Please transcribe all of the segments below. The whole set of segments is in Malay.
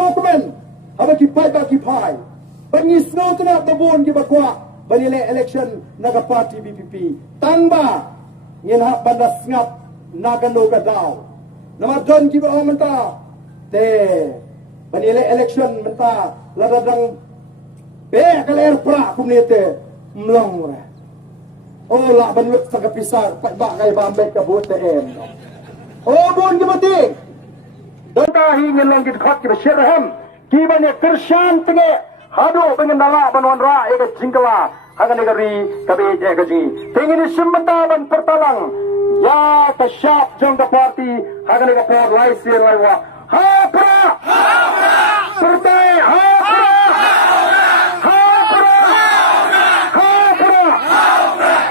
snowman haba ki pai ba ki pai bani snow tena babon ki bakwa bani election naga party BPP tangba ngin ha banda ngap nagano ka daw nama don ki ba menta te bani election menta ladadang be kaler pra kumnete mlong ra oh la banwek sa kapisar pa ba kay bambek ka bote em oh bon ki mati dota hingin lang kit khot ki shirham ki bani kirshan tenge hado bengen dala banwan ra ega jingkala hagan negari kabe je gaji tingin simbata ban pertalang ya kasyap jong the party hagan nega por laisi lawa ha pra sertai ha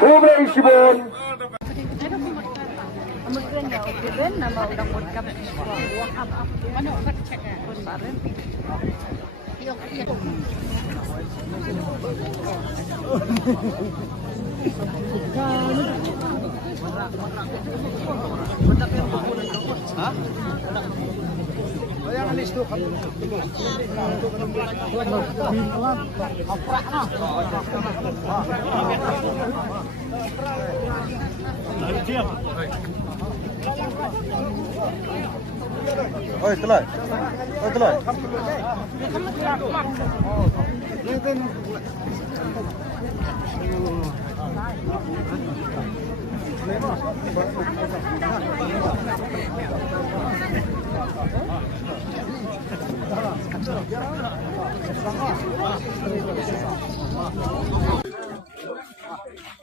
Ubre isibon. Nama udang vodka mana orang cek besaren. Yang alis tu kan. Oi, telai. Oi, telai.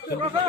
Terima kasih.